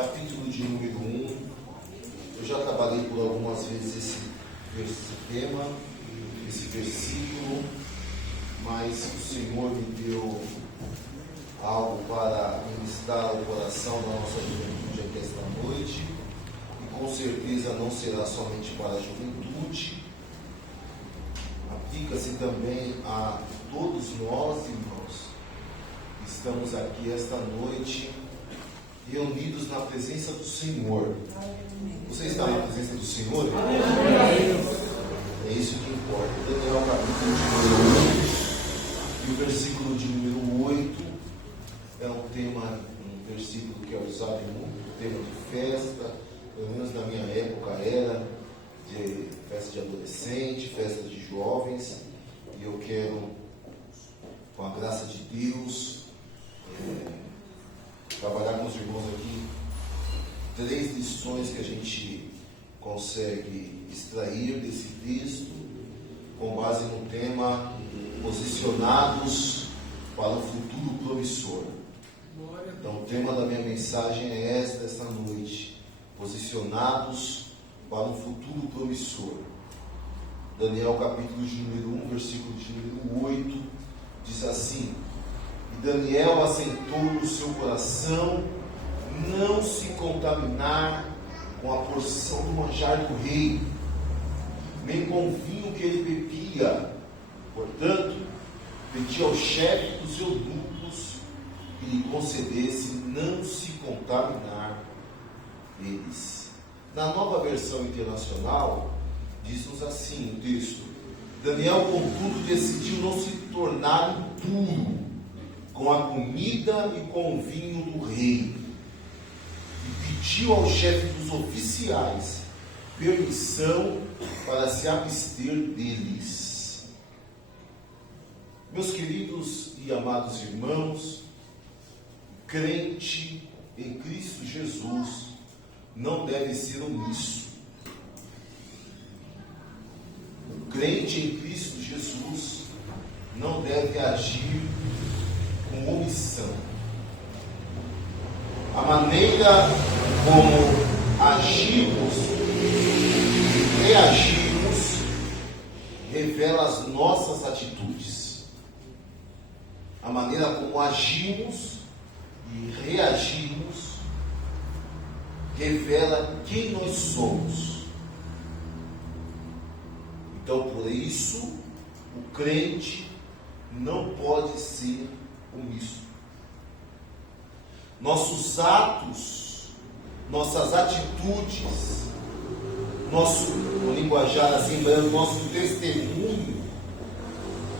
capítulo de número 1. Eu já trabalhei por algumas vezes esse tema, esse versículo, mas o Senhor me deu algo para ministrar ao coração da nossa juventude aqui esta noite, e com certeza não será somente para a juventude, aplica-se também a todos nós, irmãos, que estamos aqui esta noite reunidos na presença do Senhor. Você está na presença do Senhor? É isso que importa. Daniel capítulo de número 1 e o versículo de número 8 é um versículo que é usado muito, tema de festa, pelo menos na minha época era de festa de adolescente, festa de jovens, e eu quero, com a graça de Deus, trabalhar com os irmãos aqui 3 lições que a gente consegue extrair desse texto com base no tema posicionados para o futuro promissor. Então o tema da minha mensagem é esta noite: posicionados para um futuro promissor. Daniel capítulo de número 1, versículo de número 8 diz assim: e Daniel assentou no seu coração não se contaminar com a porção do manjar do rei, nem com o vinho que ele bebia. Portanto, pediu ao chefe dos eunucos que lhe concedesse não se contaminar deles. Na Nova Versão Internacional, diz-nos assim o texto: Daniel, contudo, decidiu não se tornar impuro com a comida e com o vinho do rei, e pediu ao chefe dos oficiais permissão para se abster deles. Meus queridos e amados irmãos, crente em Cristo Jesus não deve ser omisso. O crente em Cristo Jesus não deve agir com omissão. A maneira como agimos e reagimos revela as nossas atitudes. A maneira como agimos e reagimos revela quem nós somos. Então, por isso, o crente não pode ser omisso. Nossos atos, nossas atitudes, no linguajar assim, nosso testemunho,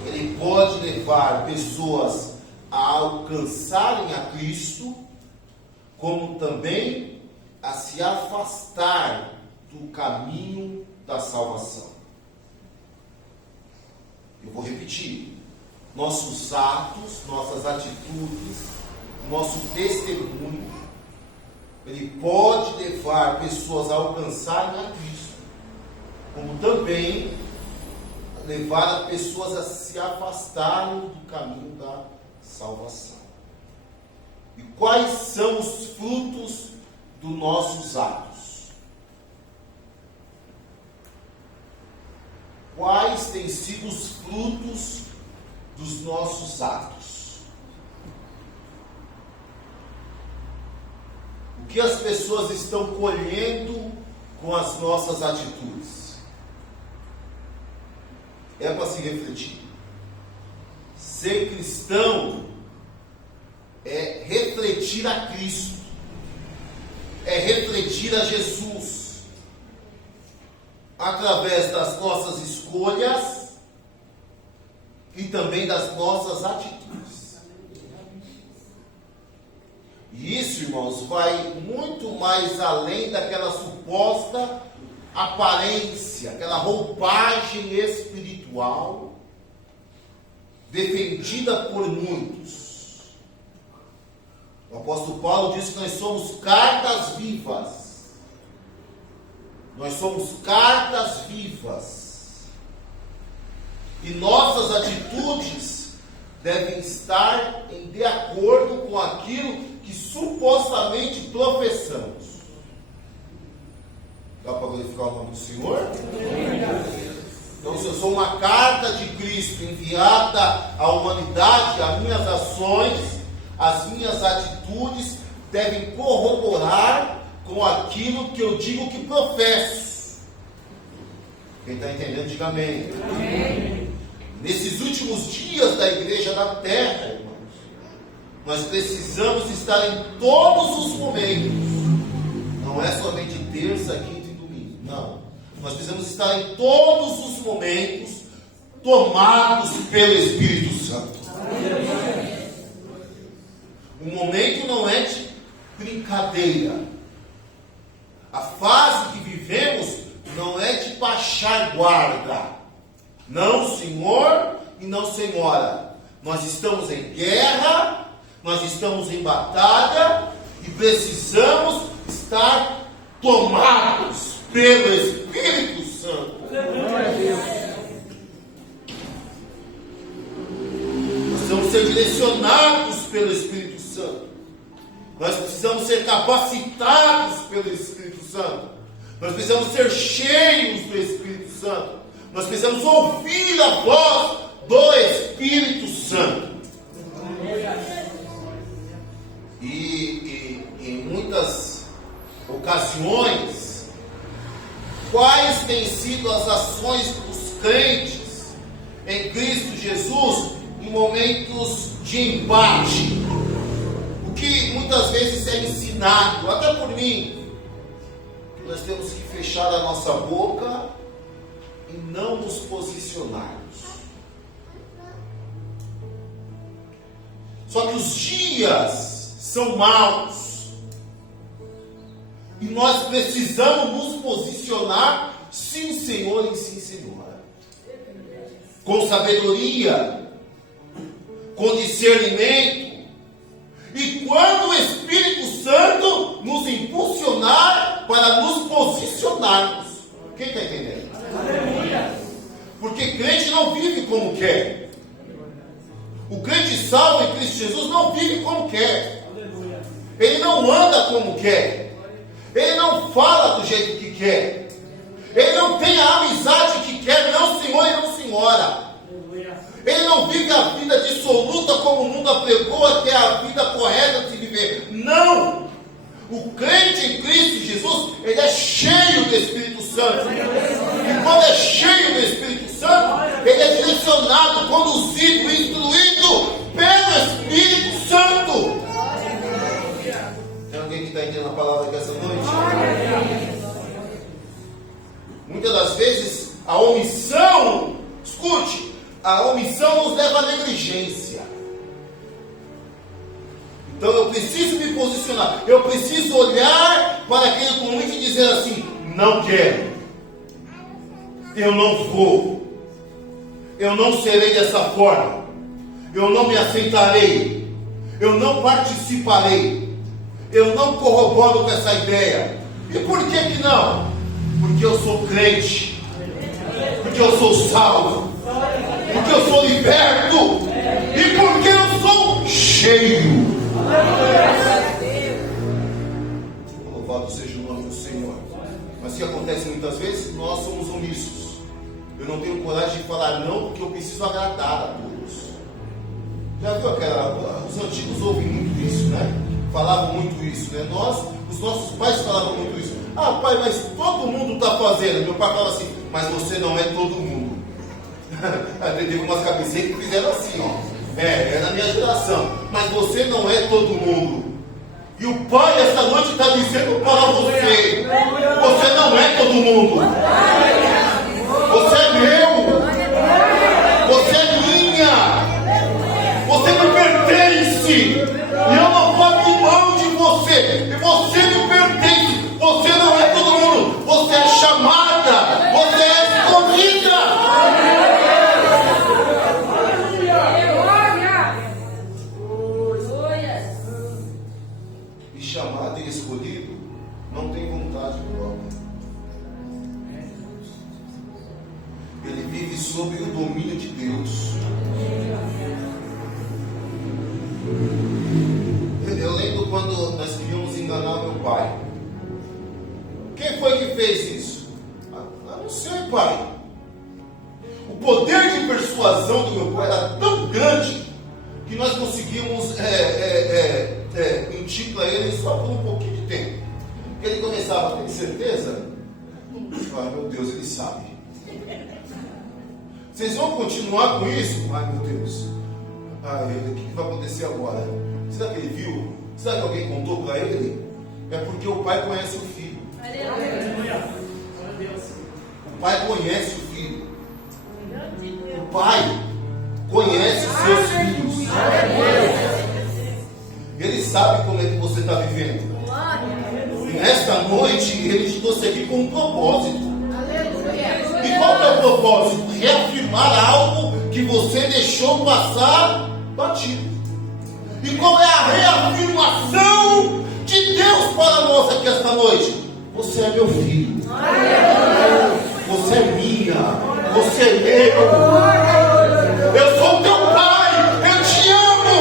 ele pode levar pessoas a alcançarem a Cristo, como também a se afastar do caminho da salvação. Eu vou repetir: nossos atos, nossas atitudes, nosso testemunho, ele pode levar pessoas a alcançarem a Cristo, como também levar pessoas a se afastarem do caminho da salvação. E quais são os frutos dos nossos atos? Quais têm sido os frutos dos nossos atos? O que as pessoas estão colhendo com as nossas atitudes? É para se refletir. Ser cristão é refletir a Cristo, é refletir a Jesus, através das nossas escolhas e também das nossas atitudes. E isso, irmãos, vai muito mais além daquela suposta aparência, aquela roupagem espiritual defendida por muitos. O apóstolo Paulo diz que nós somos cartas vivas. Nós somos cartas vivas. E nossas atitudes devem estar de acordo com aquilo que supostamente professamos. Dá para glorificar o nome do Senhor? Então, se eu sou uma carta de Cristo enviada à humanidade, as minhas ações, as minhas atitudes devem corroborar com aquilo que eu digo que professo. Quem está entendendo, diga amém. Amém. Nesses últimos dias da igreja da terra, irmãos, nós precisamos estar em todos os momentos. Não é somente terça, quinta e domingo. Não. Nós precisamos estar em todos os momentos tomados pelo Espírito Santo. O momento não é de brincadeira. A fase que vivemos não é de baixar guarda. Não, senhor e não, senhora. Nós estamos em guerra, nós estamos em batalha e precisamos estar tomados pelo Espírito Santo. Nós precisamos ser direcionados pelo Espírito Santo. Nós precisamos ser capacitados pelo Espírito Santo. Nós precisamos ser cheios do Espírito Santo. Nós precisamos ouvir a voz do Espírito Santo. E em muitas ocasiões, quais têm sido as ações dos crentes em Cristo Jesus em momentos de embate? O que muitas vezes é ensinado, até por mim, que nós temos que fechar a nossa boca e não nos posicionarmos. Só que os dias são maus e nós precisamos nos posicionar, sim, Senhor, e sim, Senhora, com sabedoria, com discernimento. E quando o Espírito Santo nos impulsionar para nos posicionarmos. Quem está entendendo? Porque crente não vive como quer. O crente salvo em Cristo Jesus não vive como quer. Ele não anda como quer. Ele não fala do jeito que quer. Ele não tem a amizade que quer, não, senhor e não, senhora. Ele não vive a vida dissoluta como o mundo apregou, que é a vida correta de se viver. Não! O crente em Cristo Jesus, ele é cheio do Espírito Santo. E quando é cheio do Espírito Santo, ele é direcionado, conduzido, instruído pelo Espírito Santo. Tem alguém que está entendendo a palavra aqui essa noite? Muitas das vezes, a omissão, escute, a omissão nos leva à negligência. Então eu preciso me posicionar, eu preciso olhar para aquele convite e dizer assim: não quero, eu não vou, eu não serei dessa forma, eu não me aceitarei, eu não participarei, eu não corroboro com essa ideia. E por que não? Porque eu sou crente, porque eu sou salvo, porque eu sou liberto e porque eu sou cheio. Louvado seja o nome do Senhor. Mas o que acontece muitas vezes? Nós somos omissos. Eu não tenho coragem de falar não, porque eu preciso agradar a todos. Já viu aquela? Os antigos ouvem muito isso, né? Falavam muito isso, né? Os nossos pais falavam muito isso. Ah, pai, mas todo mundo está fazendo. Meu pai falava assim: mas você não é todo mundo. Teve umas cabecinhas que fizeram assim, ó. É na minha geração. Mas você não é todo mundo. E o Pai esta noite está dizendo para você: você não é todo mundo. Você é meu. Você é minha. Você me pertence. E eu não vou abrir mão de você. E você me pertence. Você não é todo mundo. Você é chamada. Você é escolhida. Chamado e escolhido não tem vontade própria. Ele vive sob o domínio de Deus. Eu lembro quando do meu pai era tão grande que nós conseguimos mentir para ele só por um pouquinho de tempo. Ele começava a ter certeza. Ah, meu Deus, ele sabe. Vocês vão continuar com isso? Ai, meu Deus. Ai, o que vai acontecer agora? Será que ele viu? Será que alguém contou para ele? É porque o pai conhece o filho. O pai conhece o filho. O pai conhece seus filhos. Ele sabe como é que você está vivendo. E nesta noite ele te trouxe aqui com um propósito. E qual é o propósito? Reafirmar algo que você deixou passar batido. E qual é a reafirmação de Deus para nós aqui esta noite? Você é meu filho. Você é minha. Você é meu. Eu sou teu pai. Eu te amo.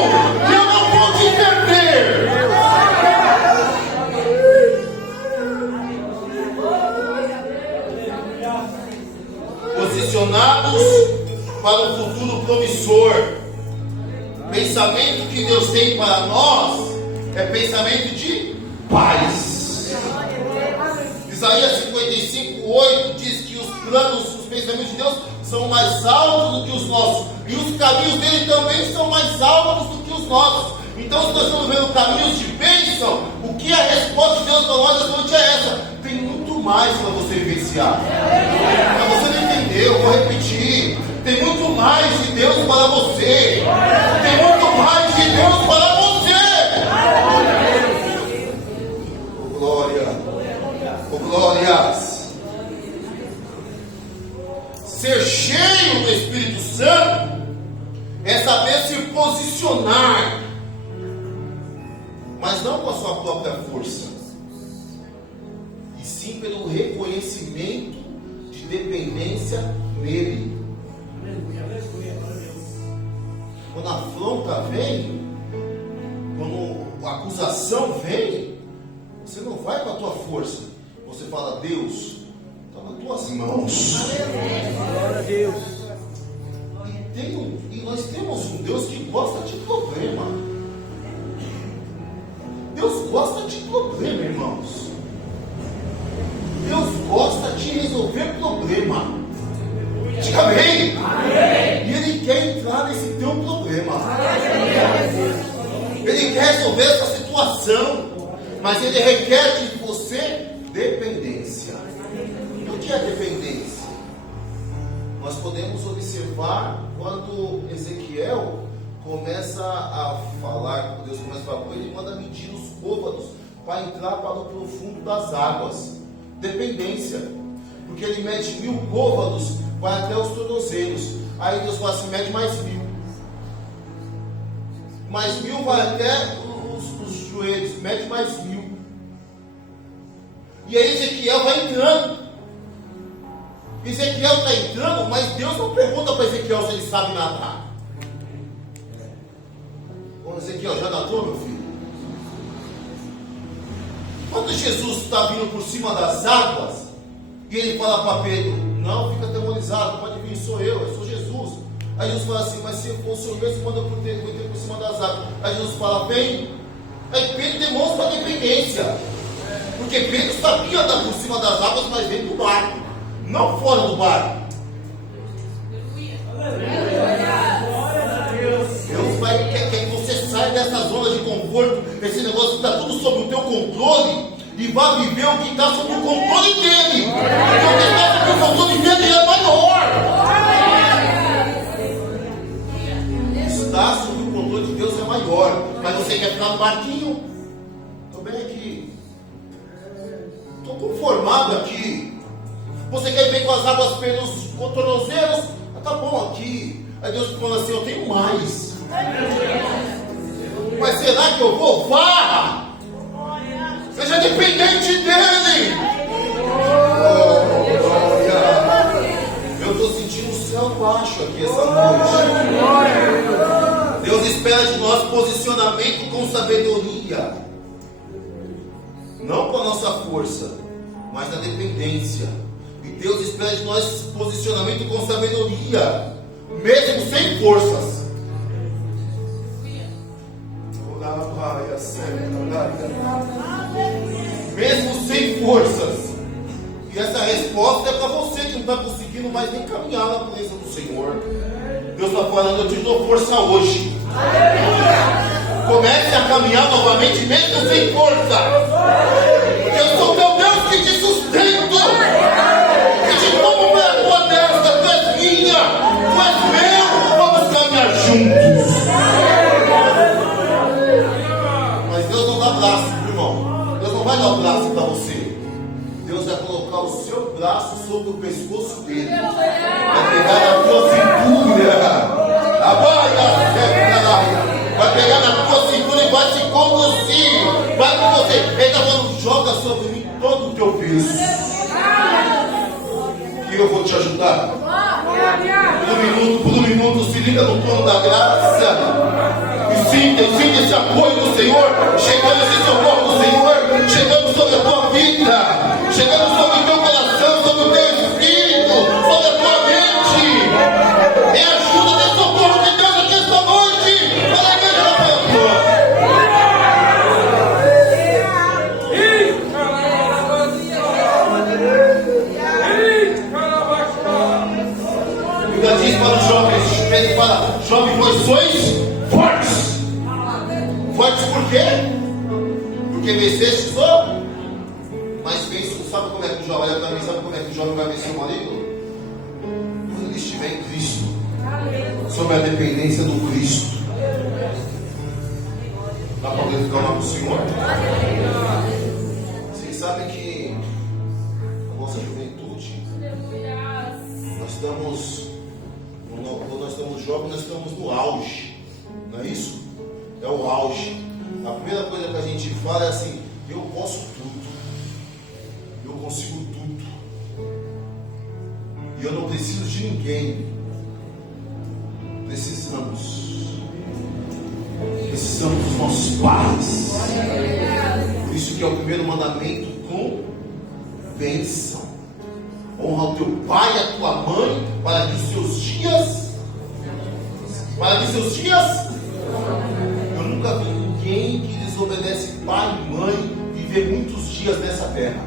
E eu não vou te perder. Posicionados para um futuro promissor. Pensamento que Deus tem para nós é pensamento de paz. Isaías 55:8 diz que os planos, os pensamentos de Deus são mais altos do que os nossos, e os caminhos dele também são mais altos do que os nossos. Então, se nós estamos vendo caminhos de bênção, o que a resposta de Deus para nós essa noite é essa: tem muito mais para você vivenciar. Para você não entender, eu vou repetir: tem muito mais de Deus para você. Tem muito mais de Deus para você. Glória. Glórias. Ser cheio do Espírito Santo é saber se posicionar, mas não com a sua própria força, e sim pelo reconhecimento de dependência nele. Quando a afronta vem, quando a acusação vem, você não vai com a tua força. Você fala: Deus, está nas tuas mãos. Glória a Deus. E nós temos um Deus que gosta de problema. Deus gosta de problema, irmãos. Deus gosta de resolver problema. Diga amém. E Ele quer entrar nesse teu problema. Ele quer resolver essa situação, mas Ele requer de você dependência. E o que é dependência? Nós podemos observar quando Ezequiel começa a falar, Deus começa a falar com ele, manda medir os côvados para entrar para o profundo das águas. Dependência. Porque ele mede 1000 côvados, vai até os tornozelos. Aí Deus fala assim: mede mais 1000. Mais 1000 vai até os joelhos, mede mais 1000. E aí Ezequiel vai entrando. Ezequiel está entrando, mas Deus não pergunta para Ezequiel se ele sabe nadar. Ô Ezequiel, já nadou, meu filho? Quando Jesus está vindo por cima das águas, e ele fala para Pedro: não, fica atemorizado, pode vir, sou eu sou Jesus. Aí Jesus fala assim: mas se for o Senhor mesmo, manda por cima das águas. Aí Jesus fala: vem. Aí Pedro demonstra a dependência, porque Pedro sabia andar por cima das águas, mas dentro do barco, não fora do barco. Deus quer que você saia dessa zona de conforto, esse negócio que está tudo sob o teu controle, e vá viver o que está sob o controle dele. Porque o que está sob o controle dele é maior. Está sob o controle de Deus é maior. Mas você quer ficar no barquinho? Estou bem aqui. Estou conformado aqui. Você quer ver com as águas pelos tornozelos? Tá bom aqui. Aí Deus fala assim: eu tenho mais. Mas será que eu vou? Vá! Seja dependente dele. Oh, glória. Eu estou sentindo o céu baixo aqui essa noite. Deus espera de nós posicionamento com sabedoria, não com a nossa força, mas na dependência. E Deus espera de nós posicionamento com sabedoria, mesmo sem forças. Mesmo sem forças. E essa resposta é para você que não está conseguindo mais nem caminhar na presença do Senhor. Deus está falando, eu te dou força hoje. Comece a caminhar novamente, mesmo sem força. Eu sou teu Deus que te sustento, que te tomo pela tua destra. Tu és minha, tu és meu. Vamos caminhar juntos. Mas Deus não dá braço, irmão. Deus não vai dar o braço para você. Deus vai colocar o seu braço sobre o pescoço dele. Vai pegar na tua cintura. Vai pegar na tua cintura e vai te conduzir. Vai com você. Ele está falando, joga sobre mim todo o teu peso. E eu vou te ajudar. Por um minuto, se liga no trono da graça. E sinta esse apoio do Senhor. Chegando esse socorro do Senhor. Chegando sobre a tua vida. Chegando sobre o teu coração, sobre o teu espírito, sobre a tua mente. É ajuda de socorro de Deus aqui esta noite. Para a igreja da Bíblia diz para os jovens, Pedro fala, jovens, vós sois fortes. Fortes por quê? Porque venceste só. Mas pensa, sabe como é que o jovem, olha para mim, sabe como é que o jovem vai vencer o marido? Quando ele estiver em Cristo, sob a dependência do Cristo. Dá para glorificar o nome do Senhor? Vocês sabem que a nossa juventude, nós estamos, quando nós estamos jovens, nós estamos no auge, não é isso? É o auge. A primeira coisa que a gente fala é assim, eu posso tudo. Eu consigo tudo. E eu não preciso de ninguém. Precisamos dos nossos pais. Por isso que é o primeiro mandamento com bênção. Honra o teu pai e a tua mãe, para que os seus dias. Eu nunca vi ninguém que desobedece pai e mãe viver muitos dias nessa terra.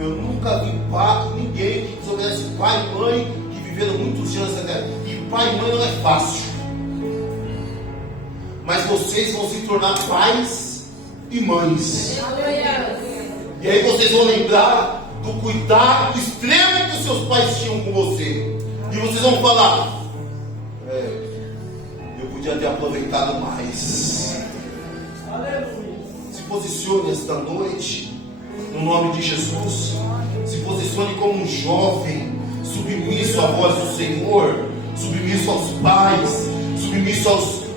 Eu nunca vi ninguém que desobedece pai e mãe que viveram muitos dias nessa terra. E pai e mãe não é fácil. Mas vocês vão se tornar pais e mães. E aí vocês vão lembrar do cuidado extremo que os seus pais tinham com você. E vocês vão falar, eu podia ter aproveitado mais. Se posicione esta noite no nome de Jesus. Se posicione como um jovem, submisso à voz do Senhor, submisso aos pais, submisso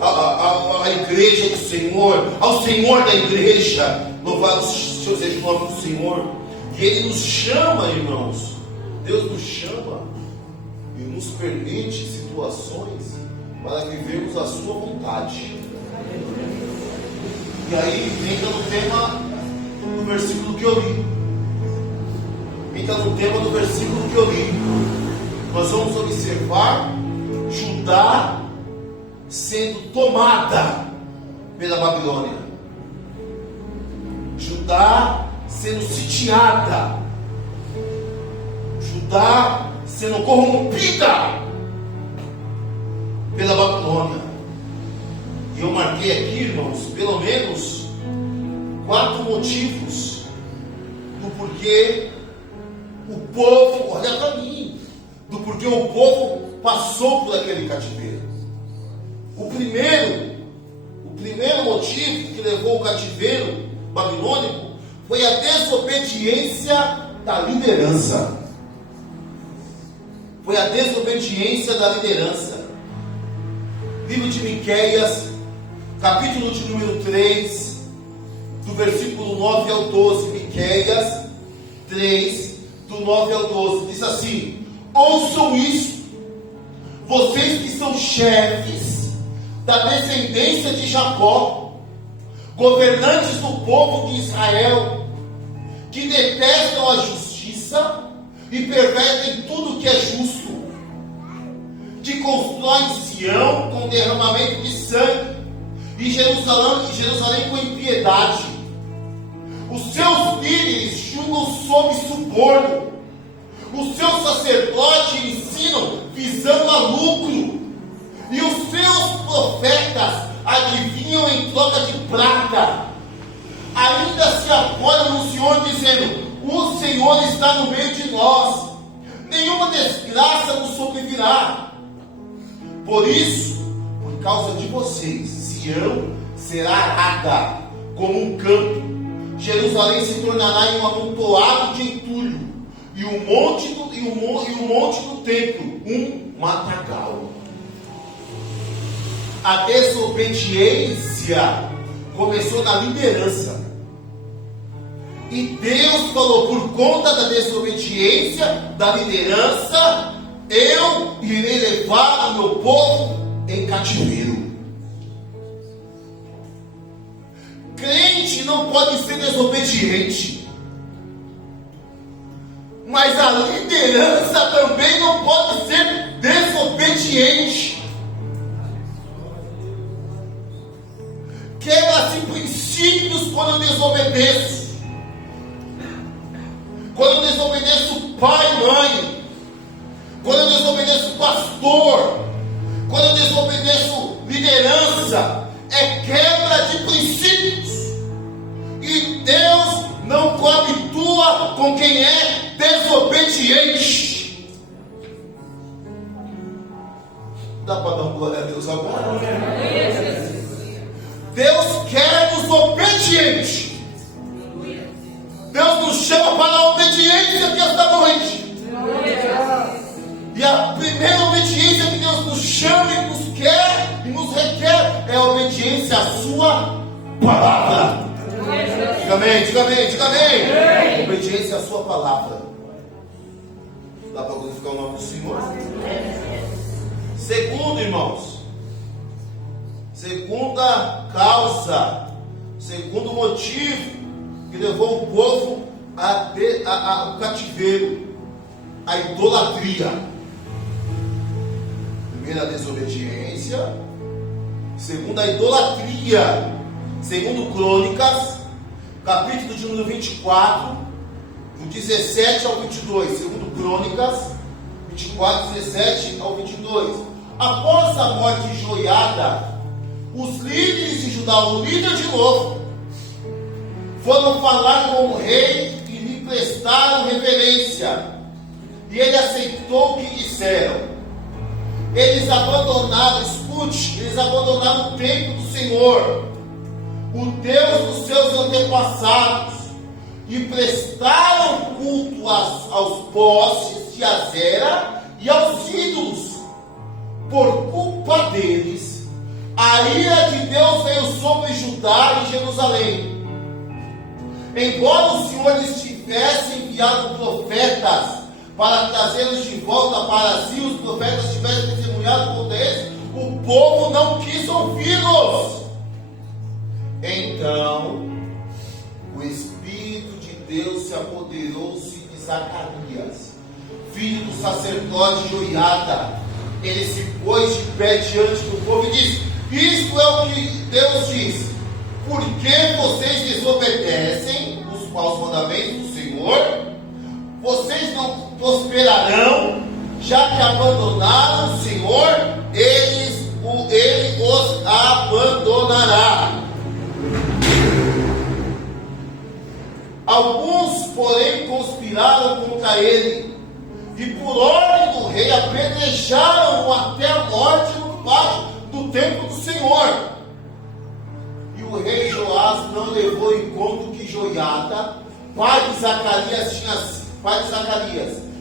à igreja do Senhor, ao Senhor da igreja. Louvado seja o nome do Senhor. E Ele nos chama, irmãos. Deus nos chama e nos permite situações para vivermos a sua vontade. E aí entra no tema do versículo que eu li. Nós vamos observar Judá sendo tomada pela Babilônia. Judá sendo sitiada. Judá sendo corrompida pela Babilônia. E eu marquei aqui, irmãos, pelo menos 4 motivos do porquê o povo, olha para mim, do porquê o povo passou por aquele cativeiro. O primeiro motivo que levou o cativeiro babilônico foi a desobediência da liderança. Livro de Miqueias, capítulo de número 3, do versículo 9 ao 12. Miqueias 3, do 9 ao 12, diz assim: ouçam isso, vocês que são chefes da descendência de Jacó, governantes do povo de Israel, que detestam a justiça, e pervertem tudo que é justo, que constroem Sião com derramamento de sangue, e Jerusalém com impiedade. Os seus líderes julgam sob suborno, os seus sacerdotes ensinam visando a lucro, e os seus profetas adivinham em troca de prata. Ainda se apoiam no Senhor, dizendo: o Senhor está no meio de nós, nenhuma desgraça nos sobrevirá. Por isso, por causa de vocês, Sião será arada como um campo, Jerusalém se tornará em um amontoado de entulho, e o monte do templo um matagal. A desobediência começou na liderança, e Deus falou: por conta da desobediência da liderança, eu irei levar o meu povo em cativeiro. Crente não pode ser desobediente, mas a liderança também não pode ser desobediente. Quebra-se princípios quando eu desobedeço. Quando eu desobedeço pai e mãe, quando eu desobedeço pastor, quando eu desobedeço liderança, é quebra de princípios. E Deus não coabitua com quem é desobediente. Dá para dar glória a Deus agora? Deus quer nos obedientes. Deus nos chama para a obediência aqui esta noite. E a primeira obediência que Deus nos chama e nos quer e nos requer é a obediência à sua palavra. Diga amém, diga amém, diga amém. Obediência à sua palavra. Dá para glorificar o nome do Senhor? Segundo, irmãos, segunda causa, segundo motivo que levou o povo ao cativeiro: a idolatria. Primeiro, a desobediência. Segundo, a idolatria. Segundo Crônicas, capítulo de número 24, do 17 ao 22. Segundo Crônicas 24, 17 ao 22. Após a morte de Joiada, os líderes de Judá, o líder de novo, foram falar com o rei e lhe prestaram reverência. E ele aceitou o que disseram. Eles abandonaram, escute, eles abandonaram o templo do Senhor, o Deus dos seus antepassados, e prestaram culto aos postes de Azera e aos ídolos. Por culpa deles, a ira de Deus veio sobre Judá e Jerusalém. Embora o Senhor lhes tivesse enviado profetas para trazê-los de volta para si, os profetas tivessem testemunhado contra eles, o povo não quis ouvi-los. Então, o Espírito de Deus se apoderou-se de Zacarias, filho do sacerdote Joiada. Ele se pôs de pé diante do povo e disse: isto é o que Deus diz: por que vocês desobedecem os maus mandamentos do Senhor? Vocês não prosperarão, já que abandonaram o Senhor, ele os abandonará. Alguns, porém, conspiraram contra ele, e por ordem do rei apedrejaram-o até a morte no pátio do templo do Senhor. E o rei Joás não levou em conta que Joiada, pai de Zacarias,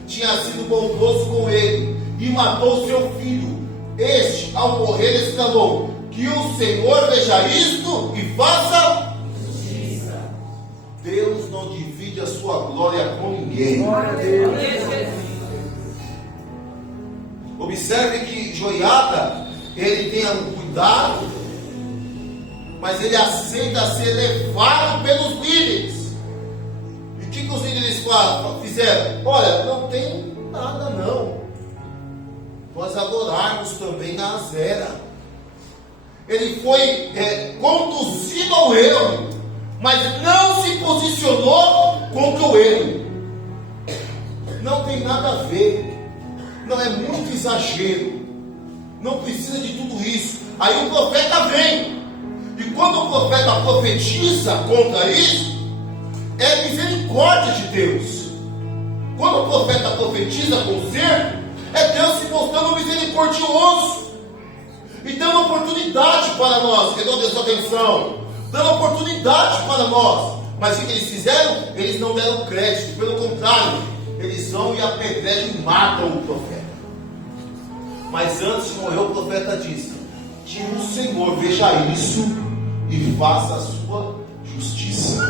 tinha sido bondoso com ele, e matou seu filho. Este, ao morrer, exclamou: que o Senhor veja isto e faça justiça. Deus não divide a sua glória com ninguém. Glória a Deus. Observe que Joiada, ele tem um cuidado, mas ele aceita ser levado pelos líderes. E que que os líderes fizeram? Olha, não tem nada não. Nós adorarmos também na Azera. Ele foi conduzido ao erro, mas não se posicionou contra o erro. Não tem nada a ver. Não é muito exagero. Não precisa de tudo isso. Aí o profeta vem. E quando o profeta profetiza contra isso, é misericórdia de Deus. Quando o profeta profetiza conserto, é Deus se mostrando misericordioso e dando oportunidade para nós. Redondo essa atenção, dando oportunidade para nós. Mas o que eles fizeram? Eles não deram crédito, pelo contrário, eles vão e apedrejam e matam o profeta. Mas antes de morrer, o profeta disse: que o Senhor veja isso e faça a sua justiça.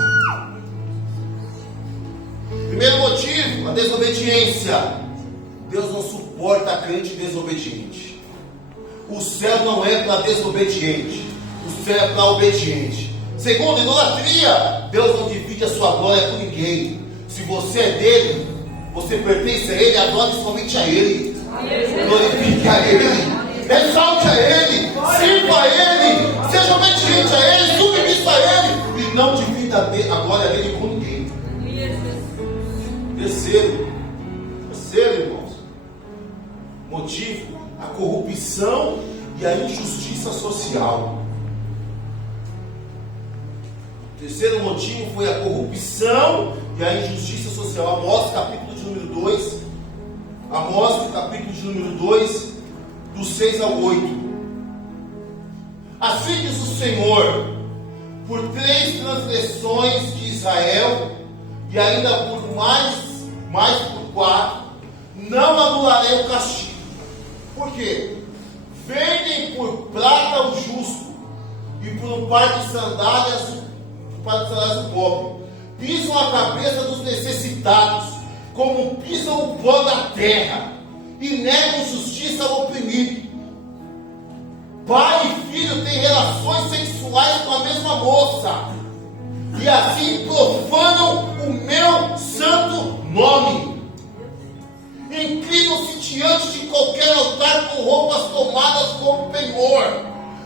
Primeiro motivo, a desobediência. Deus não suporta crente desobediente. O céu não é para desobediente, o céu é para obediente. Segundo, idolatria. Deus não divide a sua glória com ninguém. Se você é dele, você pertence a ele, adore somente a ele, glorifique a ele, exalte a ele, sirva a ele, seja obediente a ele, submissa a ele, e não divida a glória dele com ninguém. Terceiro, irmãos, motivo: a corrupção e a injustiça social. O terceiro motivo foi a corrupção e a injustiça social. Amós, capítulo de número 2. Amós, capítulo de número 2, do 6 ao 8. Assim diz o Senhor: por 3 transgressões de Israel, e ainda por mais por 4, não anularei o castigo. Por quê? Vendem por prata o justo, e por um par de sandálias o pobre. Pisam a cabeça dos necessitados, como pisam o pó da terra, e negam justiça ao oprimido. Pai e filho têm relações sexuais com a mesma moça, e assim profanam o meu santo nome. Inclinam-se diante de qualquer altar com roupas tomadas como penhor,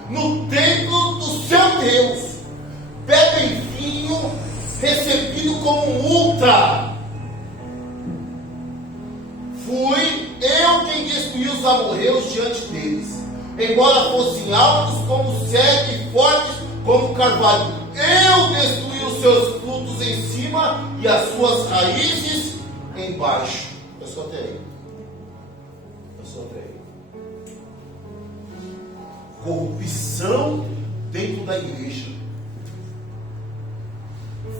no templo do seu Deus. Bebem vinho recebido como multa. Fui eu quem destruiu os amorreus diante deles, embora fossem altos como cedro e fortes como carvalho. Eu destruí os seus frutos em cima e as suas raízes embaixo. Eu só até aí. Corrupção dentro da igreja.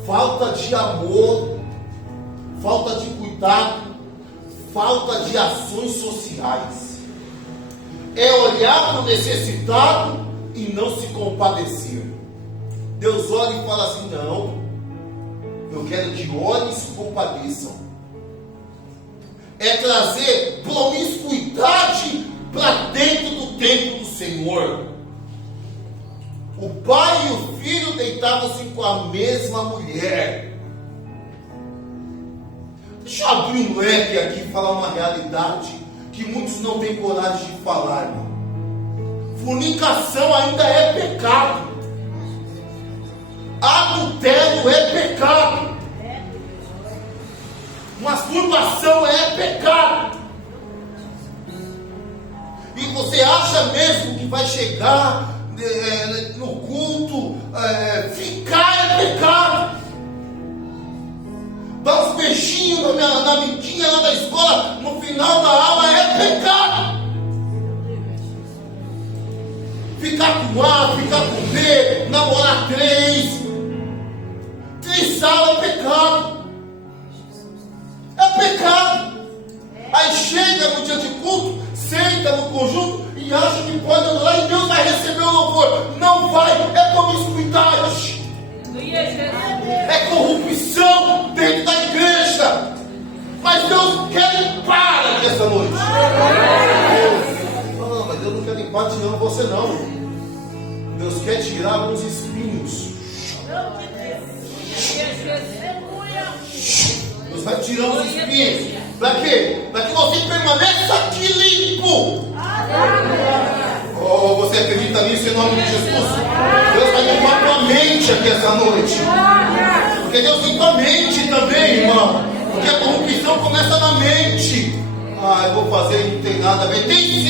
Falta de amor, falta de cuidado, falta de ações sociais. É olhar para o necessitado e não se compadecer. Deus olha e fala assim: não, eu quero que olhem e se compadeçam. É trazer promiscuidade para dentro do templo do Senhor. O pai e o filho deitavam-se com a mesma mulher. Deixa eu abrir um leque aqui e falar uma realidade que muitos não têm coragem de falar, irmão. Fornicação ainda é pecado. Adultério é pecado. Masturbação é pecado. E você acha mesmo que vai chegar no culto, ficar é pecado? Dar uns beijinhos na amiguinha lá da escola no final da aula é pecado. Ficar com A, ficar com B, namorar 3 salas é pecado. É pecado. Aí chega no dia de culto, senta no conjunto e acha que pode adorar e Deus vai receber o louvor. Não vai, é promiscuidade. É corrupção dentro da igreja. Mas Deus quer limpar aqui essa noite. Não, mas Deus não quer limpar tirando você não. Deus quer tirar alguns espinhos. vai tirando os espinhos. Para quê? Para que você permaneça aqui limpo. Oh, você acredita nisso em nome de Jesus? Deus vai limpar tua mente aqui essa noite. Porque Deus limpa a mente também, irmão. Porque a corrupção começa na mente. Ah, eu vou fazer, não tem nada a ver. Tem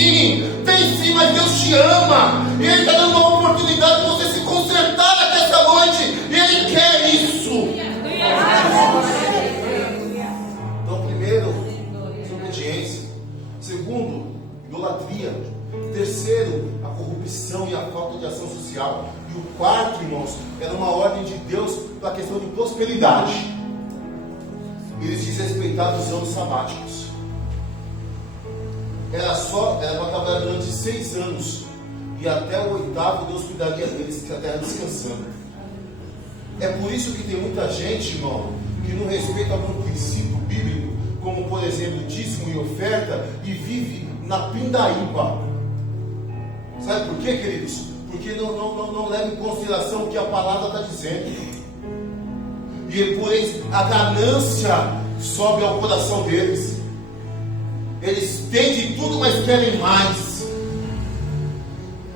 sim, mas Deus te ama. E Ele está dando uma oportunidade de você se consertar aqui essa noite. E Ele quer isso. Então, primeiro, desobediência. Segundo, idolatria. Terceiro, a corrupção e a falta de ação social. E o quarto, irmãos, era uma ordem de Deus para a questão de prosperidade. Eles desrespeitaram os anos sabáticos. Era para trabalhar durante 6 anos. E até o 8º Deus cuidaria deles, que a terra descansando. É por isso que tem muita gente, irmão, que não respeita algum princípio bíblico, como por exemplo dízimo e oferta, e vive na pindaíba. Sabe por quê, queridos? Porque não leva em consideração o que a palavra está dizendo. E por isso a ganância sobe ao coração deles. Eles têm de tudo, mas querem mais.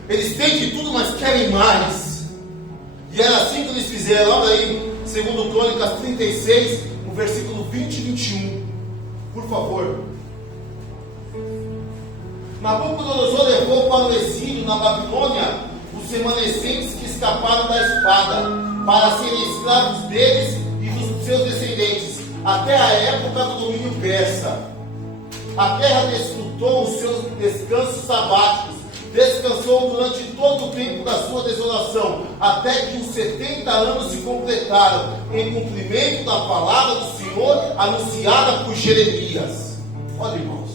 Eles têm de tudo, mas querem mais. E era assim que eles fizeram. Olha aí, 2 Crônicas 36, no versículo 20 e 21. Por favor. Nabucodonosor levou para o exílio na Babilônia os remanescentes que escaparam da espada, para serem escravos deles e dos seus descendentes, até a época do domínio persa. A terra desfrutou os seus descansos sabáticos, descansou durante todo o tempo da sua desolação, até que os 70 anos se completaram, em cumprimento da palavra do Senhor anunciada por Jeremias. Olha, irmãos,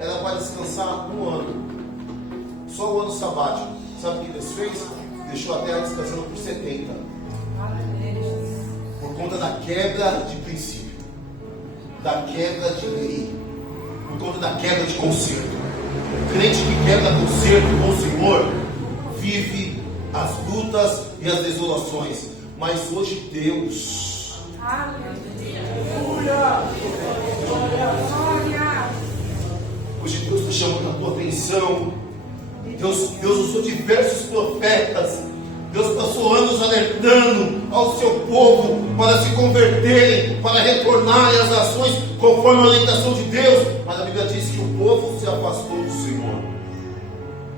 era para descansar 1 ano, só o ano sabático. Sabe o que Deus fez? Deixou a terra descansando por 70, por conta da quebra de princípio, da quebra de lei, por conta da quebra de conserto. O crente que quebra conserto com o Senhor vive as lutas e as desolações. Mas hoje Deus, hoje Deus está chamando a tua atenção. Deus usou diversos profetas. Deus passou anos alertando ao seu povo para se converterem, para retornarem às ações conforme a orientação de Deus. Mas a Bíblia diz que o povo se afastou do Senhor.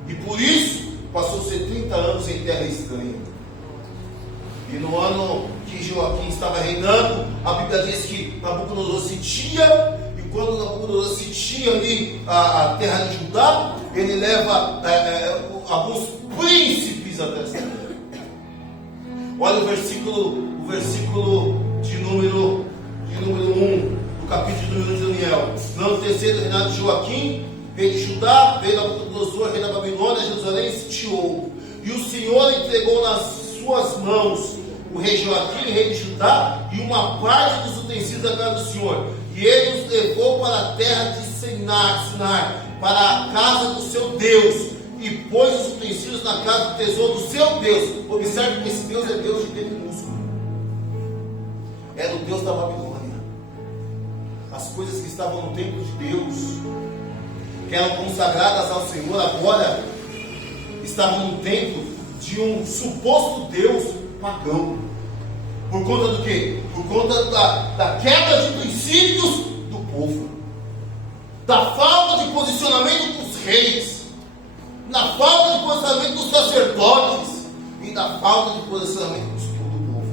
E por isso passou 70 anos em terra estranha. E no ano que Joaquim estava reinando, a Bíblia diz que Nabucodonosor sitia. E quando Nabucodonosor sitia ali a terra de Judá, ele leva alguns príncipes até essa terra. Olha o versículo de número 1, do capítulo de Daniel. No ano terceiro reinado de Joaquim, rei de Judá, veio Nabucodonosor, rei da Babilônia, Jerusalém, e sitiou. E o Senhor entregou nas suas mãos o rei Joaquim, rei de Judá, e uma parte dos utensílios da casa do Senhor. E ele os levou para a terra de Sinar, para a casa do seu Deus, e pôs os utensílios na casa do tesouro do seu Deus. Observe que esse Deus é Deus de D minúsculo. Era o Deus da Babilônia. As coisas que estavam no templo de Deus, que eram consagradas ao Senhor, agora estavam no templo de um suposto Deus pagão. Por conta do quê? Por conta da quebra de princípios do povo, da falta de posicionamento dos reis, da falta de posicionamento dos sacerdotes e da falta de posicionamento do povo.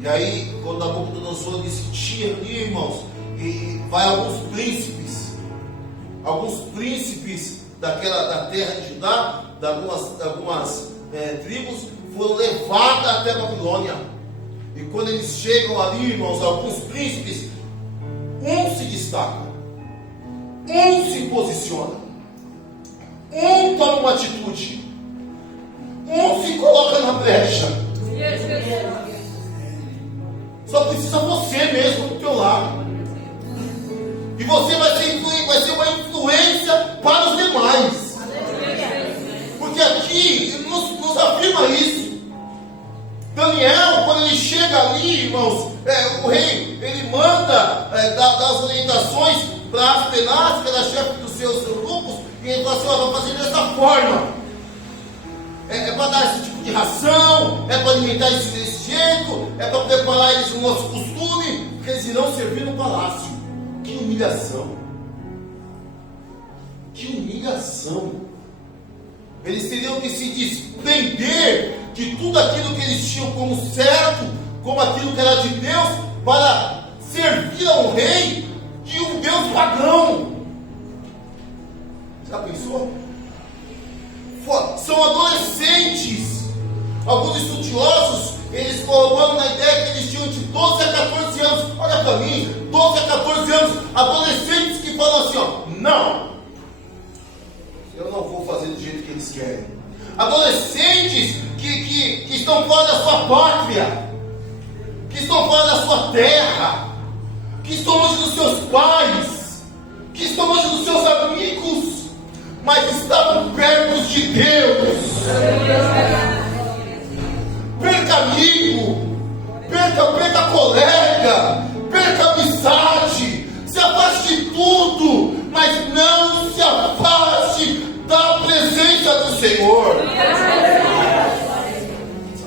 E aí, quando Nabucodonosor disse tinha ali, irmãos, e vai alguns príncipes da terra de Judá, de algumas tribos, foram levados até a Babilônia. E quando eles chegam ali, irmãos, alguns príncipes, um se destaca, um se posiciona, um toma uma atitude, um se coloca na brecha. Só precisa você mesmo do teu lado. E você vai ser uma influência para os demais. Porque aqui nos afirma isso. Daniel Daniel, quando ele chega ali, irmãos, o rei, ele manda dar as orientações para Aspenaz, que era chefe dos seus grupos, e ele fala assim: ó, vamos fazer dessa forma. É para dar esse tipo de ração, é para alimentar eles desse jeito, é para preparar eles no nosso costume, porque eles irão servir no palácio. Que humilhação! Que humilhação! Eles teriam que se desprender de tudo aquilo que eles tinham como certo, como aquilo que era de Deus, para servir a um rei de um Deus pagão. Já pensou? São adolescentes. Alguns estudiosos, eles corroboram na ideia que eles tinham de 12 a 14 anos. Olha para mim, 12 a 14 anos, adolescentes que falam assim, ó: não, eu não vou fazer do jeito que eles querem. Adolescentes que estão fora da sua pátria, que estão fora da sua terra, que estão longe dos seus pais, que estão longe dos seus amigos, mas estavam perto de Deus. Perca amigo, perca colega, perca amizade, se afaste de tudo, mas não se afaste da presença do Senhor.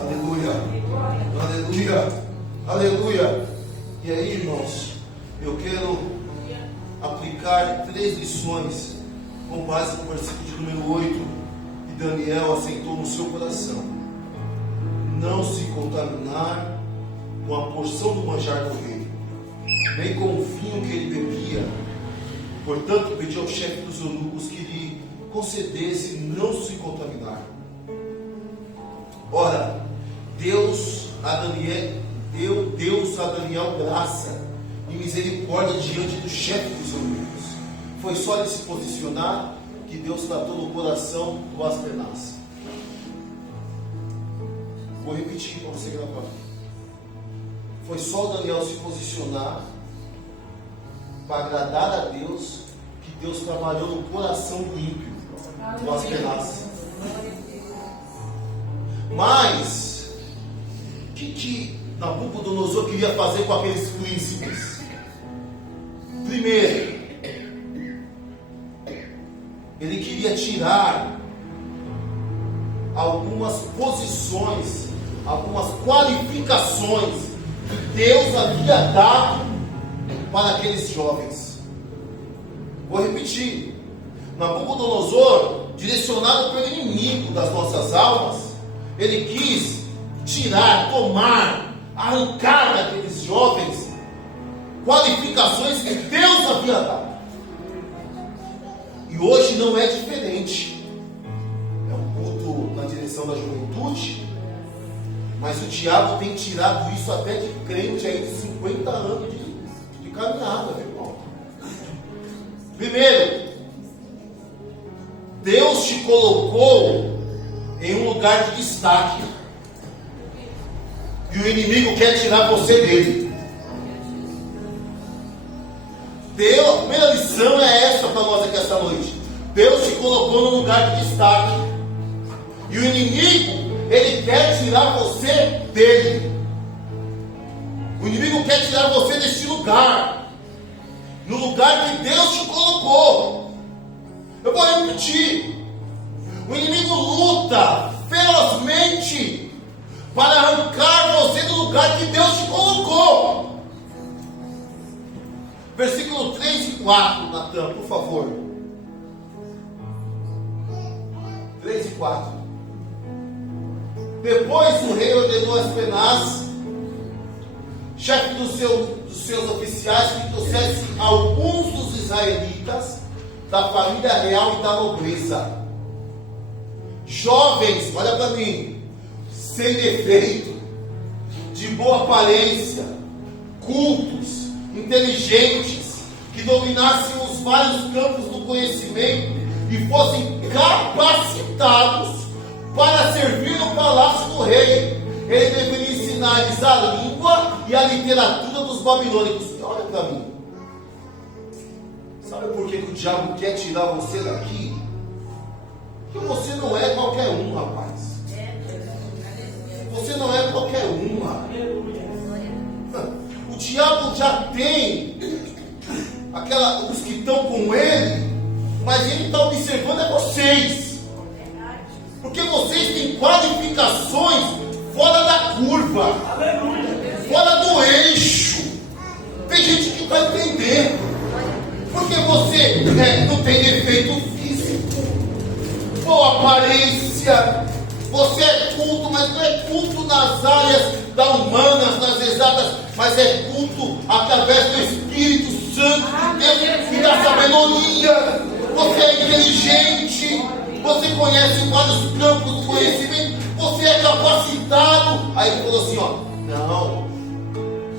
Aleluia, aleluia, aleluia. E aí, irmãos, eu quero aplicar 3 lições com base no versículo de número 8, que Daniel assentou no seu coração: não se contaminar com a porção do manjar do rei, nem com o vinho que ele bebia. Portanto, pediu ao chefe dos eunucos que lhe concedesse não se contaminar. Ora, Deus a Daniel graça e misericórdia diante do chefe dos eunucos. Foi só ele se posicionar que Deus tratou no coração do Aspenaz. Vou repetir para você gravar. Foi só o Daniel se posicionar para agradar a Deus, que Deus trabalhou no coração límpio do Aspenaz. Mas o que Nabucodonosor queria fazer com aqueles príncipes? Primeiro, ele queria tirar algumas posições, algumas qualificações que Deus havia dado para aqueles jovens. Vou repetir: Nabucodonosor, direcionado pelo inimigo das nossas almas, ele quis tirar, tomar, arrancar daqueles jovens qualificações que Deus havia dado. E hoje não é diferente. É um culto na direção da juventude, mas o diabo tem tirado isso até de crente aí de 50 anos de caminhada, meu irmão. Primeiro, Deus te colocou em um lugar de destaque, e o inimigo quer tirar você dele. A primeira lição é essa para nós aqui esta noite. Deus te colocou num lugar de destaque, e o inimigo, ele quer tirar você dele. O inimigo quer tirar você deste lugar, no lugar que Deus te colocou. Eu vou repetir: o inimigo luta ferozmente para arrancar você do lugar que Deus te colocou. Versículo 3 e 4, Natan, por favor. 3 e 4. Depois o rei ordenou a Aspenaz, chefe dos seus oficiais, que trouxesse alguns dos israelitas da família real e da nobreza, jovens, olha para mim, sem defeito, de boa aparência, cultos, inteligentes, que dominassem os vários campos do conhecimento e fossem capacitados para servir no palácio do rei. Ele deveria ensinar-lhes a língua e a literatura dos babilônicos. E olha para mim, sabe por que o diabo quer tirar você daqui? Porque você não é qualquer um, rapaz. Você não é qualquer um. aparência. Você é culto, mas não é culto nas áreas da humanas, nas exatas, mas é culto através do Espírito Santo de Deus e da sabedoria. Você é inteligente, você conhece vários campos de conhecimento, você é capacitado. Aí ele falou assim, ó, não,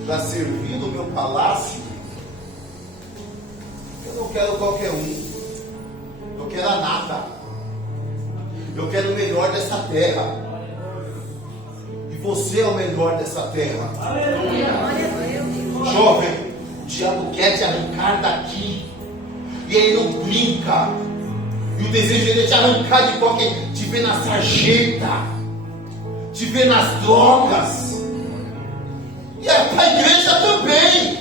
para servir no meu palácio, eu não quero qualquer um, eu quero a nata. Eu quero o melhor dessa terra. E você é o melhor dessa terra. Jovem, o diabo quer te arrancar daqui. E ele não brinca. E o desejo dele é te arrancar de qualquer. Te ver na sarjeta. Te ver nas drogas. E é para a igreja também.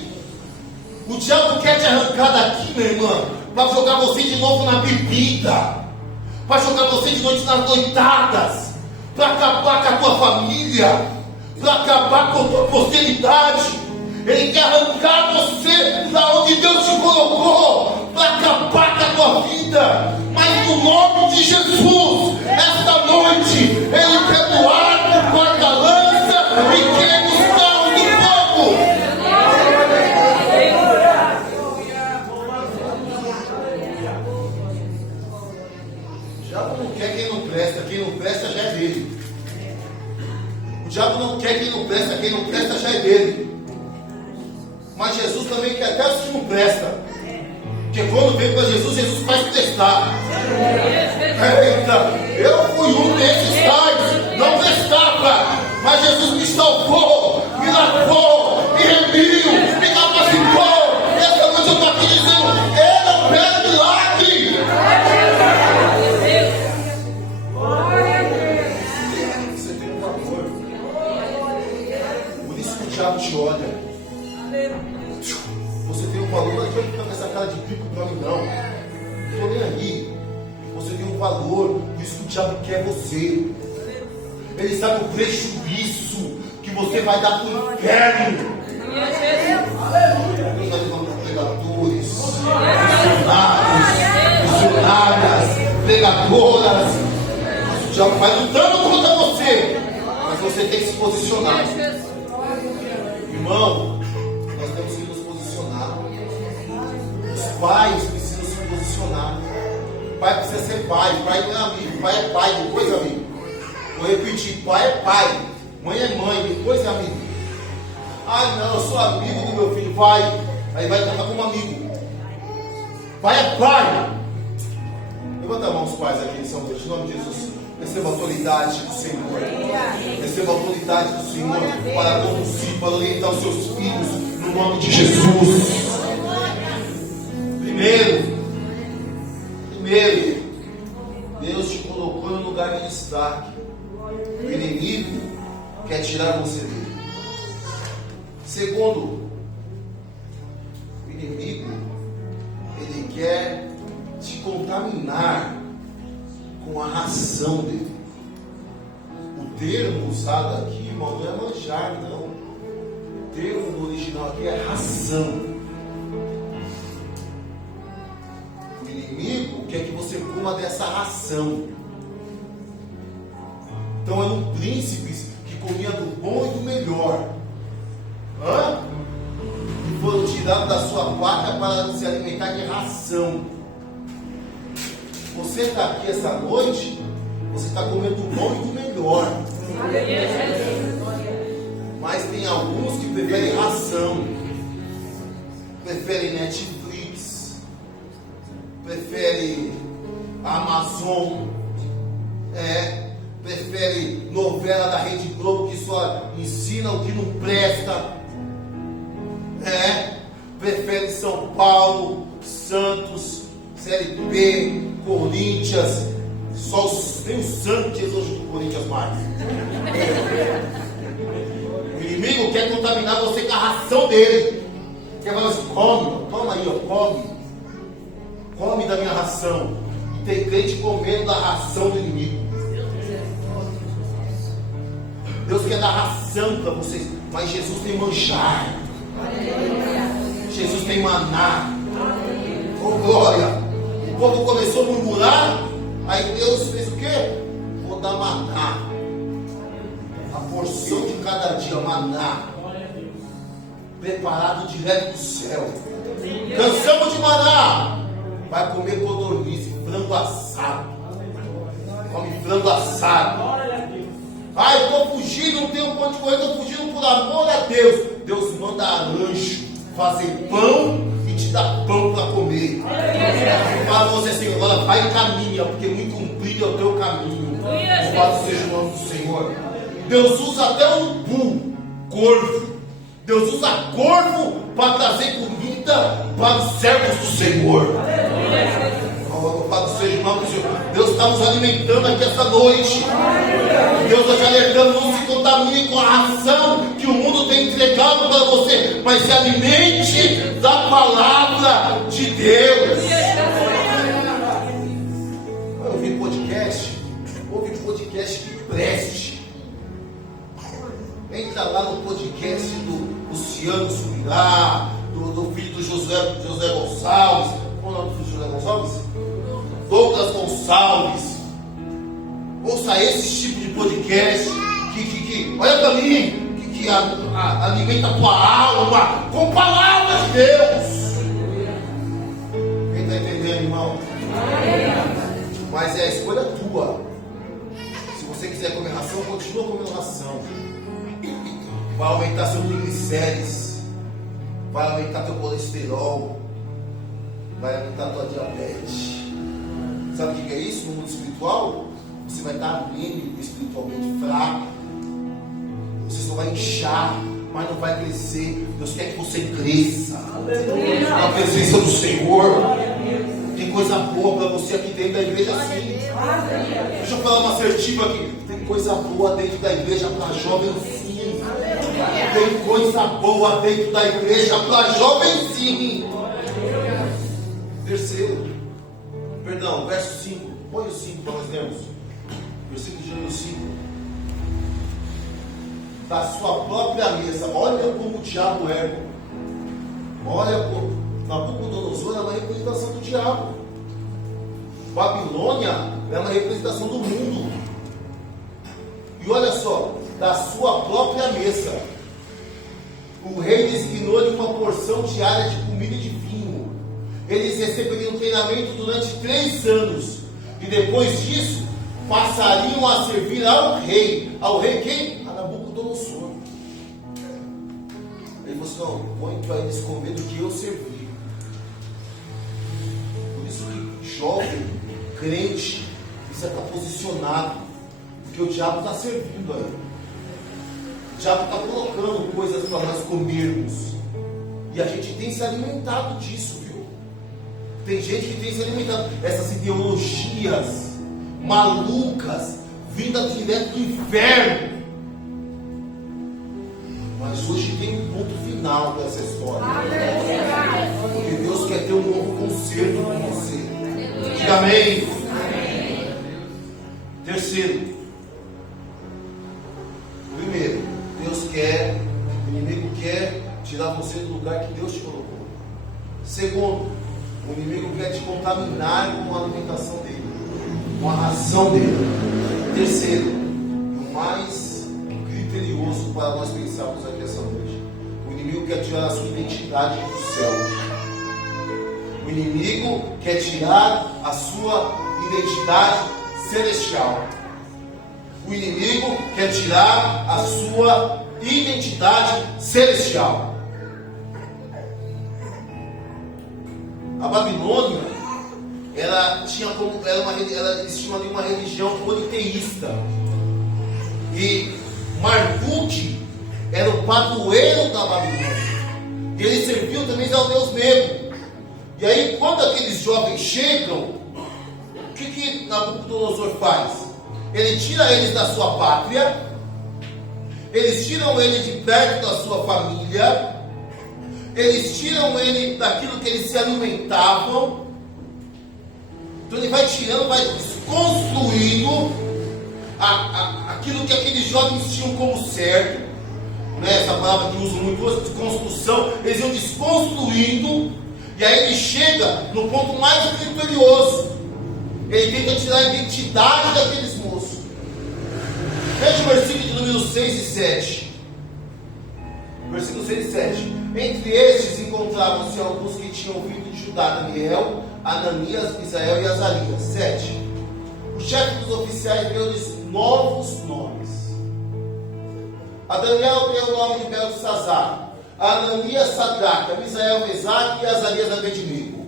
O diabo quer te arrancar daqui, minha irmã, para jogar você de novo na bebida, para jogar você de noite nas noitadas, para acabar com a tua família, para acabar com a tua posteridade. Ele quer arrancar você da onde Deus te colocou, para acabar com a tua vida. Mas no nome de Jesus, esta noite, Ele quer doar com corta-lança e quer nos carros do fogo. O diabo não quer quem não presta já é dele. O diabo não quer quem não presta já é dele. Mas Jesus também quer até os que não prestam. Porque quando vem para Jesus, Jesus faz prestar. Eu fui um desses tais, não prestava, mas Jesus me salvou, me lavou, me remiu, me capacitou. Essa noite eu estou aqui dizendo, Ele opera milagre. Você tem um valor. Por isso que o diabo te olha. Você tem um valor, não adianta ficar com essa cara de bico para mim, não. Não estou nem aí. Você tem um valor, por isso que o diabo quer você. Ele sabe o prejuízo que você vai dar para o inferno. Nós vamos para pregadores, missionárias, pregadoras. O diabo vai lutando contra você, mas você tem que se posicionar. Irmão, nós temos que nos posicionar. Os pais precisam se posicionar. Pai precisa ser pai. Pai não é amigo. Pai é pai, depois é amigo. Vou repetir: pai é pai, mãe é mãe, depois é amigo. Ah, não, eu sou amigo do meu filho. Vai, aí vai tratar como amigo. Pai é pai. Levanta a mão os pais aqui em São Deus, em nome de Jesus. Receba a autoridade do Senhor. Receba a autoridade do Senhor para conduzir, para orientar os seus filhos, no nome de Jesus. Primeiro, Deus te colocou no lugar de destaque. O inimigo quer tirar você dele. Segundo, o inimigo, ele quer te contaminar com a ração dele. O termo usado aqui, irmão, não é manjar, não. O termo no original aqui é ração. O inimigo quer que você coma dessa ração. Então eram príncipes que comiam do bom e do melhor. E foram tirados da sua vaca para se alimentar de ração. Você está aqui essa noite, você está comendo do bom e do melhor. Mas tem alguns que preferem ração, preferem Netflix, preferem Amazon, prefere novela da Rede Globo que só ensina o que não presta, prefere São Paulo, Santos, Série B, Corinthians, tem o Santos hoje do Corinthians mais. O inimigo quer contaminar você com a ração dele. Quer falar assim: come, toma aí, come da minha ração. E tem crente comendo da ração do inimigo. Deus quer dar ração para vocês, mas Jesus tem manjar. Jesus tem maná. Oh glória! O povo começou a murmurar, aí Deus fez o quê? Vou dar maná. A porção de cada dia, maná. Preparado direto do céu. Cansamos de maná. Vai comer codorniz, frango assado. Come frango assado. Ai, estou fugindo, não tenho ponto de correr, estou fugindo por amor a Deus. Deus manda anjo fazer pão e te dá pão para comer. Fala você assim, agora vai e caminha, porque muito comprido é o teu caminho. Louvado seja o nome do Senhor. Deus usa até um corvo. Deus usa corvo para trazer comida para os servos do Senhor. Louvado seja o nome do Senhor. Deus está nos alimentando aqui esta noite. Deus está te alertando, não se contamine com a ração que o mundo tem entregado para você, mas se alimente da palavra de Deus. Vai ouvir podcast? Ouve podcast que preste. Entra lá no podcast do Luciano Subirá, do filho do José Gonçalves. Qual é o nome do filho do José Gonçalves? Douglas Gonçalves. Ouça esse tipo de podcast que olha para mim, que alimenta a tua alma com palavras de Deus. Quem está entendendo, irmão? Mas é a escolha tua. Se você quiser comer ração, continua comendo ração. Vai aumentar seu triglicérides, vai aumentar teu colesterol, vai aumentar tua diabetes. Sabe o que é isso no mundo espiritual? Você vai estar anêmico, espiritualmente fraco. Você só vai inchar, mas não vai crescer. Deus quer que você cresça. Na presença do Senhor. Tem coisa boa para você aqui dentro da igreja, sim. Deixa eu falar uma assertiva aqui. Tem coisa boa dentro da igreja para jovem, sim. Tem coisa boa dentro da igreja para jovem, sim. Terceiro. Perdão, verso 5. Põe o 5 para nós lermos. Versículo de número 5. Da sua própria mesa. Olha como o diabo é. Olha como Nabucodonosor é uma representação do diabo. Babilônia é uma representação do mundo. E olha só, da sua própria mesa. O rei designou-lhe uma porção diária de comida e de vinho. Eles receberiam treinamento durante 3 anos. E depois disso, passariam a servir ao rei. Ao rei quem? A Nabucodonosor. Ele falou assim, não, põe para eles comer do que eu servi. Por isso que jovem, crente, precisa estar posicionado. Porque o diabo está servindo aí. O diabo está colocando coisas para nós comermos. E a gente tem se alimentado disso, viu? Tem gente que tem se alimentado. Essas ideologias malucas, vindas direto do inferno. Mas hoje tem um ponto final dessa história. Porque Deus quer ter um novo conserto com você. Diga amém. Terceiro. Primeiro, o inimigo quer tirar você do lugar que Deus te colocou. Segundo, o inimigo quer te contaminar com a alimentação dele, com a ração dele. Terceiro, e o mais criterioso para nós pensarmos aqui essa noite, o inimigo quer tirar a sua identidade do céu. O inimigo quer tirar a sua identidade celestial. O inimigo quer tirar a sua identidade celestial. A Babilônia, eles tinham ali uma religião politeísta. E Marduk era o padroeiro da Babilônia. E ele serviu também ao Deus negro. E aí, quando aqueles jovens chegam, o que Nabucodonosor faz? Ele tira eles da sua pátria, eles tiram ele de perto da sua família, eles tiram ele daquilo que eles se alimentavam. Então ele vai tirando, vai desconstruindo aquilo que aqueles jovens tinham como certo, né? Essa palavra que usam muito hoje, desconstrução. Eles iam desconstruindo, e aí ele chega no ponto mais criterioso. Ele tenta tirar a identidade daqueles moços. Veja o versículo de número 6 e 7. Versículo 6 e 7. Entre estes encontravam-se alguns que tinham vindo de Judá: Daniel, Ananias, Misael e Azarias. 7. O chefe dos oficiais deu-lhes novos nomes. A Daniel deu o nome de Beltesazar, a Ananias Sadraque, a Misael Mesaque e a Azarias Abednego.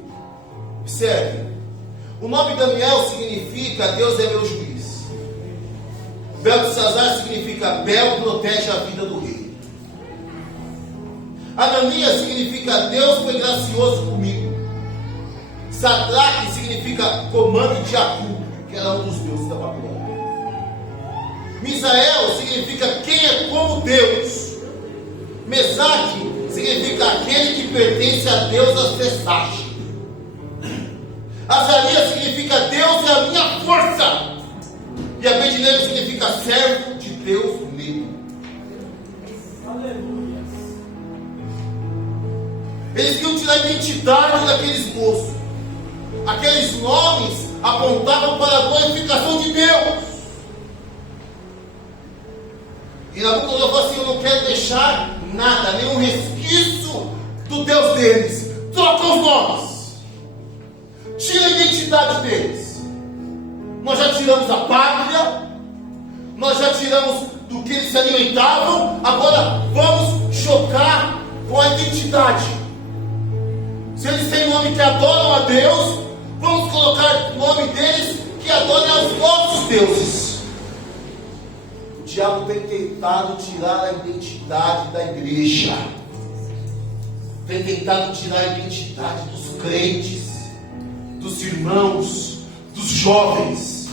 Observe, o nome Daniel significa Deus é meu juiz. Beltesazar significa Bel protege a vida do rei. Ananias significa Deus foi gracioso comigo. Sadraque significa comando de Acu, que era um dos deuses da Babilônia. Misael significa quem é como Deus. Mesaque significa aquele que pertence a Deus a cessagem. Azarias significa Deus é a minha força. E Abednego significa servo de Deus mesmo. Aleluia. Eles queriam tirar a identidade daqueles moços. Aqueles nomes apontavam para a glorificação de Deus. E Nabucodonosor falou assim: eu não quero deixar nada, nenhum resquício do Deus deles. Troca os nomes. Tira a identidade deles. Nós já tiramos a pátria. Nós já tiramos do que eles se alimentavam. Agora vamos chocar com a identidade. Se eles têm nome que adoram a Deus, vamos colocar o nome deles que adorem aos nossos deuses. O diabo tem tentado tirar a identidade da igreja. Tem tentado tirar a identidade dos crentes, dos irmãos, dos jovens.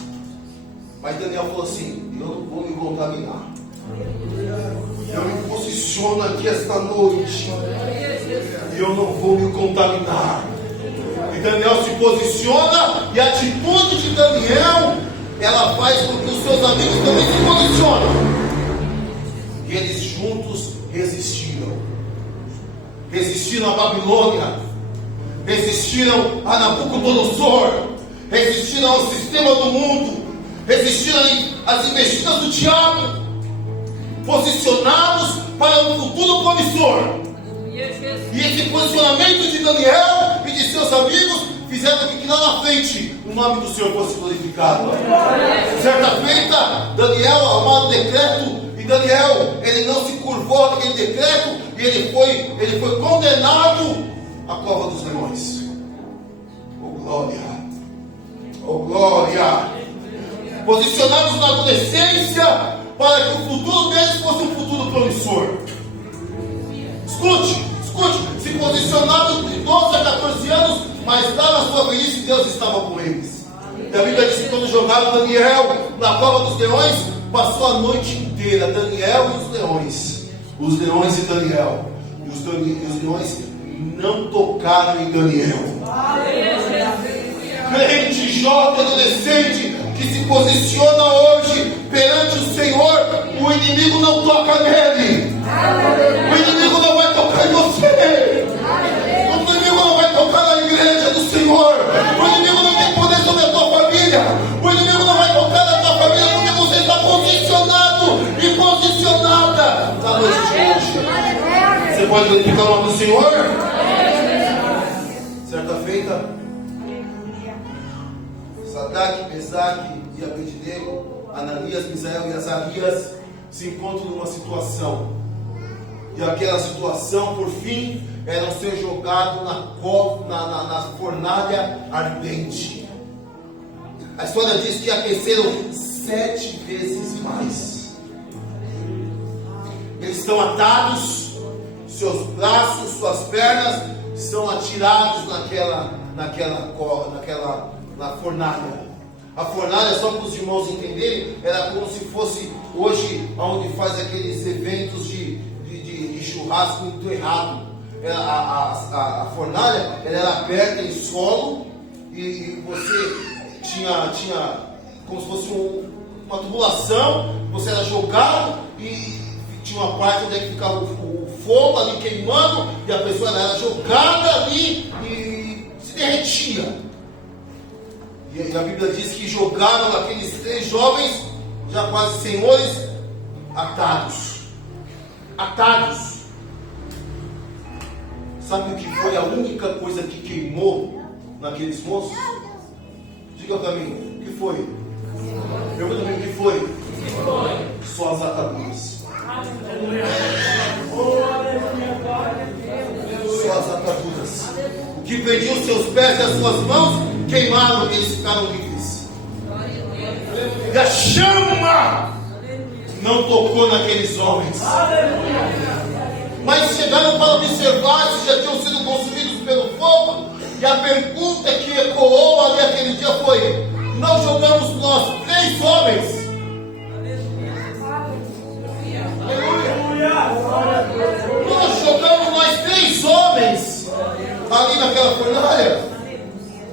Mas Daniel falou assim: eu não vou me contaminar. Eu me posiciono aqui esta noite e eu não vou me contaminar. E Daniel se posiciona, e a atitude de Daniel, ela faz com que os seus amigos também se posicionem. E eles juntos resistiram. Resistiram à Babilônia, resistiram a Nabucodonosor, resistiram ao sistema do mundo, resistiram às investidas do diabo, posicionados para um futuro promissor. E esse posicionamento de Daniel e de seus amigos fizeram com que lá na frente o nome do Senhor fosse glorificado. Certa feita, Daniel armou um decreto, e Daniel, ele não se curvou àquele decreto, e ele foi condenado à cova dos leões. Oh glória! Oh glória! Posicionados na adolescência, para que o futuro deles fosse um futuro promissor. Escute, se posicionaram de 12 a 14 anos, mas lá na sua velhice Deus estava com eles. E a Bíblia diz que quando jogaram Daniel na cova dos leões, passou a noite inteira, Daniel e os leões e Daniel. E os leões não tocaram em Daniel. Crente, jovem, adolescente, que se posiciona hoje perante o Senhor, o inimigo não toca nele. O inimigo não vai tocar em você. O inimigo não vai tocar na igreja do Senhor. O inimigo não tem poder sobre a tua família. O inimigo não vai tocar na tua família, porque você está posicionado e posicionada na noite de hoje. Você pode glorificar o nome do Senhor? Certa feita, Sadraque, Mesaque e Abednego, Ananias, Misael e Azarias se encontram numa situação. E aquela situação, por fim, era ser jogado na fornalha ardente. A história diz que aqueceram 7 vezes mais. Eles estão atados, seus braços, suas pernas são atirados na fornalha. A fornalha, só para os irmãos entenderem, era como se fosse hoje onde faz aqueles eventos de churrasco muito errado. A fornalha, ela era aberta em solo, e você tinha como se fosse uma tubulação. Você era jogado e tinha uma parte onde é que ficava o fogo ali queimando, e a pessoa era jogada ali e se derretia. E a Bíblia diz que jogaram aqueles 3 jovens, já quase senhores, atados. Atados. Sabe o que foi a única coisa que queimou naqueles moços? Diga para mim, o que foi? Pergunta para mim, o que foi? Só as ataduras. Só as ataduras. O que prendia os seus pés e as suas mãos, queimaram e eles ficaram livres. E a chama não tocou naqueles homens. Mas chegaram para observar se já tinham sido consumidos pelo fogo. E a pergunta que ecoou ali aquele dia foi: não jogamos nós 3 homens? Nós jogamos nós 3 homens ali naquela fornalha?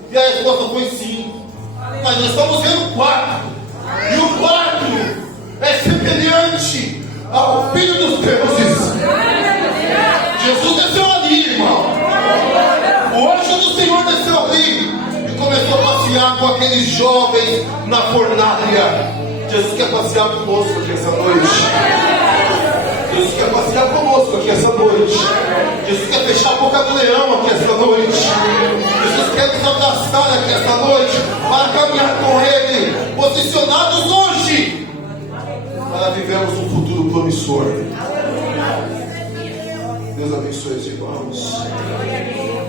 E a resposta foi sim. Mas nós estamos vendo o quarto. E o quarto é semelhante ao Filho dos Deuses. Jesus desceu ali, irmão. O anjo do Senhor desceu ali e começou a passear com aqueles jovens na fornalha. Jesus quer passear conosco aqui essa noite. Jesus quer passear conosco aqui essa noite. Jesus quer fechar a boca do leão aqui essa noite. Jesus quer nos abraçar aqui essa noite para caminhar com Ele, posicionados hoje para vivermos um futuro promissor. Deus abençoe os irmãos.